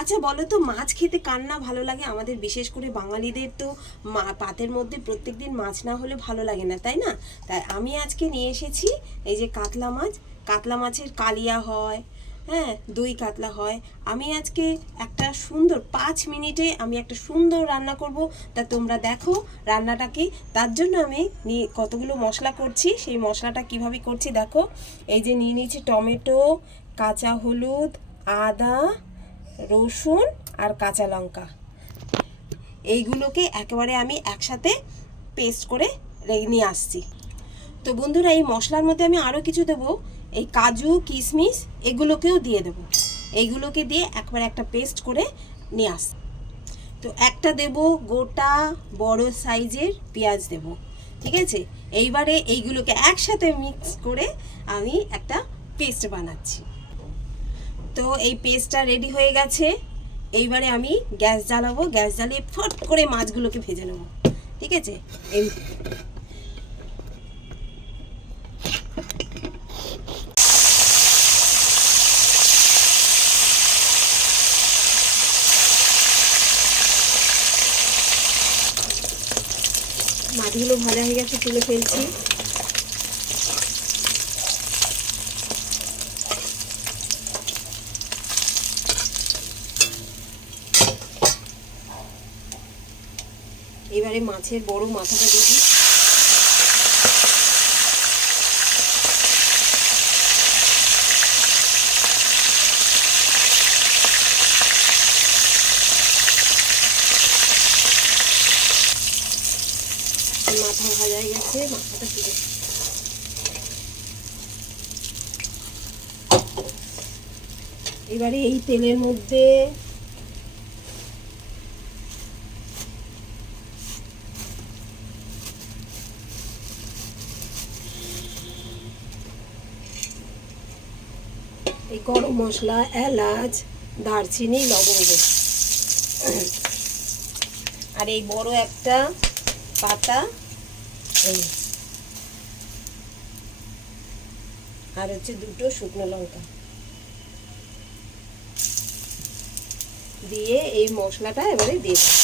আচ্ছা বলো তো, মাছ খেতে কার না ভালো লাগে? আমাদের বিশেষ করে বাঙালিদের তো পাতের মধ্যে প্রত্যেকদিন মাছ না হলে ভালো লাগে না, তাই না? তাই আমি আজকে নিয়ে এসেছি এই যে কাতলা মাছ। কাতলা মাছের কালিয়া হয়, হ্যাঁ, দই কাতলা হয়। আমি আজকে একটা সুন্দর 5 মিনিটে আমি একটা সুন্দর রান্না করব। তা তোমরা দেখো রান্নাটাকে। তার জন্য আমি কতগুলো মশলা করছি, সেই মশলাটা কিভাবে করছি দেখো। এই যে নিয়ে নিয়েছি টমেটো, কাঁচা হলুদ, আদা, রসুন আর কাঁচা লঙ্কা। এইগুলোকে একেবারে আমি একসাথে পেস্ট করে নিয়ে আসছি। তো বন্ধুরা, এই মশলার মধ্যে আমি আরও কিছু দেবো, এই কাজু কিশমিশ এগুলোকেও দিয়ে দেবো। এইগুলোকে দিয়ে একবারে একটা পেস্ট করে নিয়ে আসছি। তো একটা দেব গোটা বড় সাইজের পেঁয়াজ দেব, ঠিক আছে? এইবারে এইগুলোকে একসাথে মিক্স করে আমি একটা পেস্ট বানাচ্ছি। তো এই পেস্টটা রেডি হয়ে গেছে। এইবারে আমি গ্যাস জ্বালাবো, গ্যাস জ্বালিয়ে ফট করে মাছগুলোকে ভেজে নেব, ঠিক আছে? এই মাছগুলো ভাজা হয়ে গেছে, তুলে ফেলছি। এবারে মাছের বড় মাথাটা দিই। মাথা ভাজা হয়ে গেছে, মাথাটা তুলে এবারে এই তেলের মধ্যে এই গরম মশলা, এলাচ, দারচিনি, লবঙ্গ আর এই বড় একটা পাতা, এই আর হচ্ছে দুটো শুকনো লঙ্কা দিয়ে এই মশলাটা এবারে দিয়ে দেব।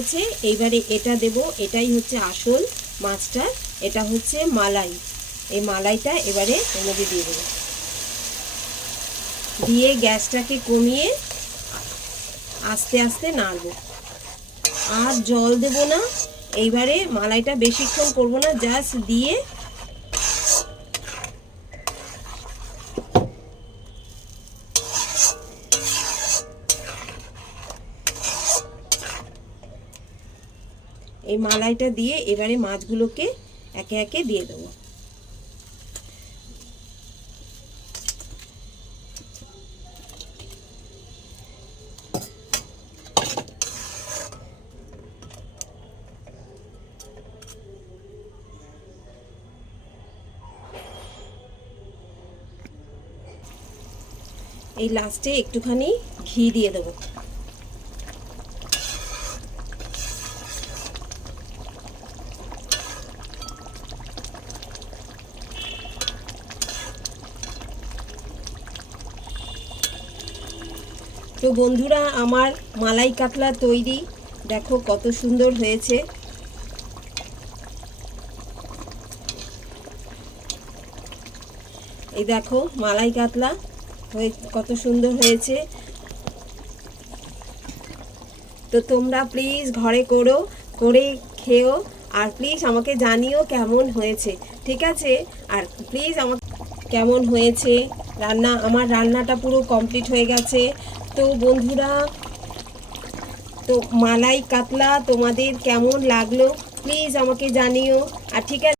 আছে, এইবারে এটা দেব। এটাই হচ্ছে আসল মাছটা, এটা হচ্ছে মালাই। এই মালাইটা এবারে এর মধ্যে দিয়ে দেবো, দিয়ে গ্যাসটাকে কমিয়ে আস্তে আস্তে নাড়বো। আর জল দেব না। এইবারে মালাইটা বেশিক্ষণ করবো না, জাস্ট দিয়ে এই মালাইটা দিয়ে এবারে মাছগুলোকে একে একে দিয়ে দেবো। এই লাস্টে একটুখানি ঘি দিয়ে দেবো। তো বন্ধুরা, আমার মালাই কাতলা তৈরি। দেখো কত সুন্দর হয়েছে। এই দেখো মালাই কাতলা কত সুন্দর হয়েছে। তো তোমরা প্লিজ ঘরে করে খেও, আর প্লিজ আমাকে জানিও কেমন হয়েছে, ঠিক আছে? আর প্লিজ আমাকে কেমন হয়েছে রান্না। আমার রান্নাটা পুরো কমপ্লিট হয়ে গেছে। তো বন্ধুরা, তো মালাই কাতলা তোমাদের কেমন লাগলো প্লিজ আমাকে জানিও। আর ঠিক আছে।